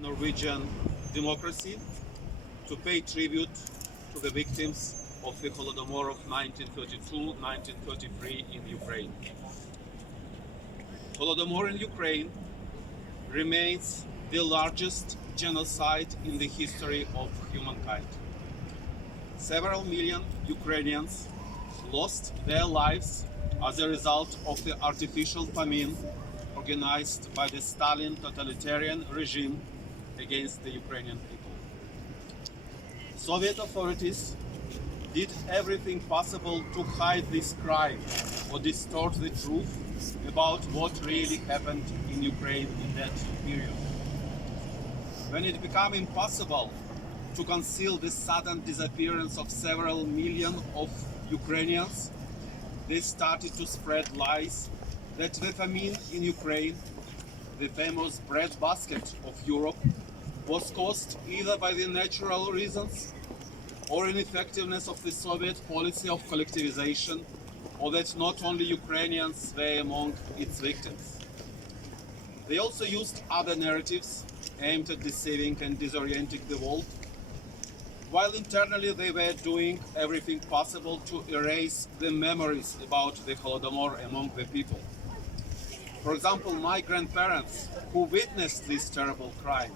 Norwegian democracy to pay tribute to the victims of the Holodomor of 1932-1933 in Ukraine. Holodomor in Ukraine remains the largest genocide in the history of humankind. Several million Ukrainians lost their lives as a result of the artificial famine organized by the Stalin totalitarian regime against the Ukrainian people. Soviet authorities did everything possible to hide this crime or distort the truth about what really happened in Ukraine in that period. When it became impossible to conceal the sudden disappearance of several million of Ukrainians, they started to spread lies that the famine in Ukraine, the famous breadbasket of Europe, was caused either by the natural reasons or ineffectiveness of the Soviet policy of collectivization, or that not only Ukrainians were among its victims. They also used other narratives aimed at deceiving and disorienting the world, while internally they were doing everything possible to erase the memories about the Holodomor among the people. For example, my grandparents, who witnessed this terrible crime,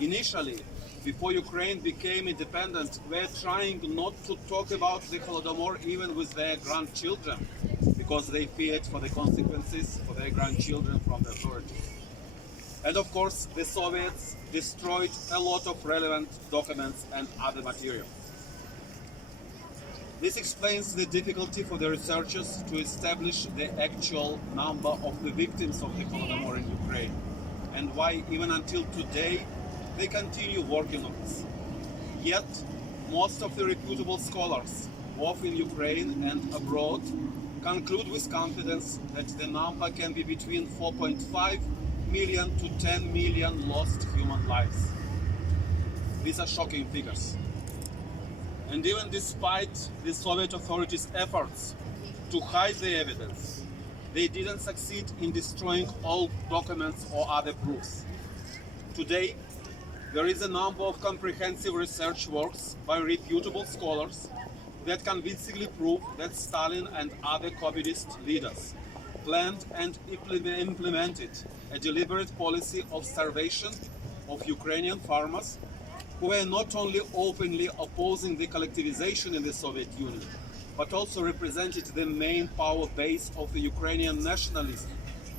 initially, before Ukraine became independent, were trying not to talk about the Holodomor even with their grandchildren, because they feared for the consequences for their grandchildren from the authorities. And of course, the Soviets destroyed a lot of relevant documents and other materials. This explains the difficulty for the researchers to establish the actual number of the victims of the Holodomor in Ukraine, and why even until today they continue working on this. Yet, most of the reputable scholars, both in Ukraine and abroad, conclude with confidence that the number can be between 4.5 million to 10 million lost human lives. These are shocking figures. And even despite the Soviet authorities' efforts to hide the evidence, they didn't succeed in destroying all documents or other proofs. Today, there is a number of comprehensive research works by reputable scholars that convincingly prove that Stalin and other communist leaders planned and implemented a deliberate policy of starvation of Ukrainian farmers who were not only openly opposing the collectivization in the Soviet Union, but also represented the main power base of the Ukrainian nationalism,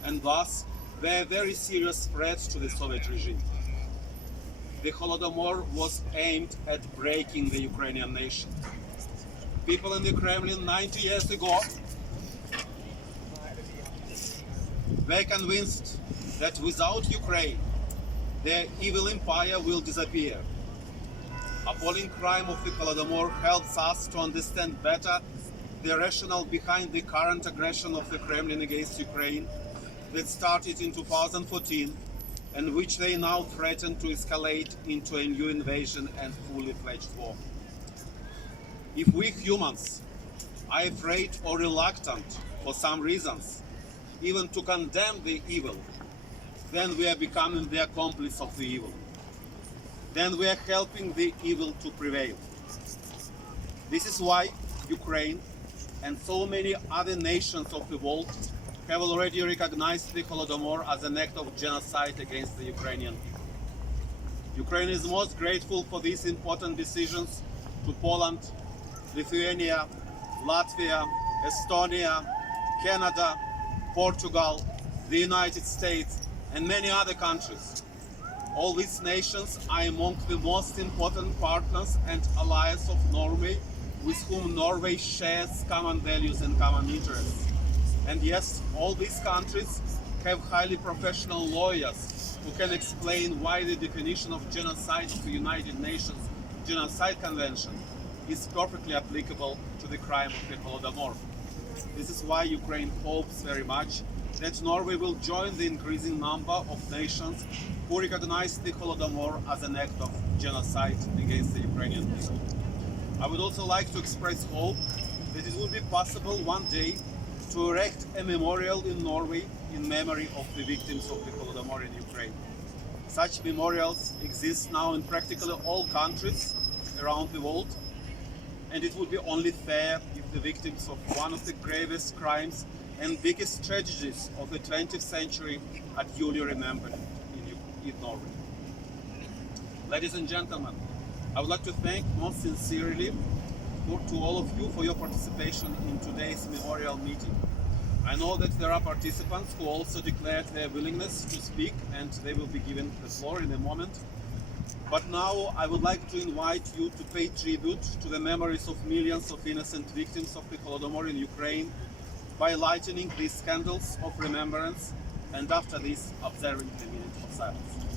and thus were a very serious threat to the Soviet regime. The Holodomor was aimed at breaking the Ukrainian nation. People in the Kremlin 90 years ago were convinced that without Ukraine, their evil empire will disappear. Appalling crime of the Holodomor helps us to understand better the rationale behind the current aggression of the Kremlin against Ukraine that started in 2014 and which they now threaten to escalate into a new invasion and fully fledged war. If we humans are afraid or reluctant for some reasons even to condemn the evil, then we are becoming the accomplice of the evil. Then we are helping the evil to prevail. This is why Ukraine and so many other nations of the world have already recognized the Holodomor as an act of genocide against the Ukrainian people. Ukraine is most grateful for these important decisions to Poland, Lithuania, Latvia, Estonia, Canada, Portugal, the United States, and many other countries. All these nations are among the most important partners and allies of Norway, with whom Norway shares common values and common interests. And yes, all these countries have highly professional lawyers who can explain why the definition of genocide of the United Nations Genocide Convention is perfectly applicable to the crime of the Holodomor. This is why Ukraine hopes very much that Norway will join the increasing number of nations who recognize the Holodomor as an act of genocide against the Ukrainian people. I would also like to express hope that it will be possible one day to erect a memorial in Norway in memory of the victims of the Holodomor in Ukraine. Such memorials exist now in practically all countries around the world, and it would be only fair if the victims of one of the gravest crimes and biggest tragedies of the 20th century are duly remembered in Norway. Ladies and gentlemen, I would like to thank most sincerely to all of you for your participation in today's memorial meeting. I know that there are participants who also declared their willingness to speak, and they will be given the floor in a moment. But now I would like to invite you to pay tribute to the memories of millions of innocent victims of the Holodomor in Ukraine by lighting these candles of remembrance, and after this observing the minute of silence.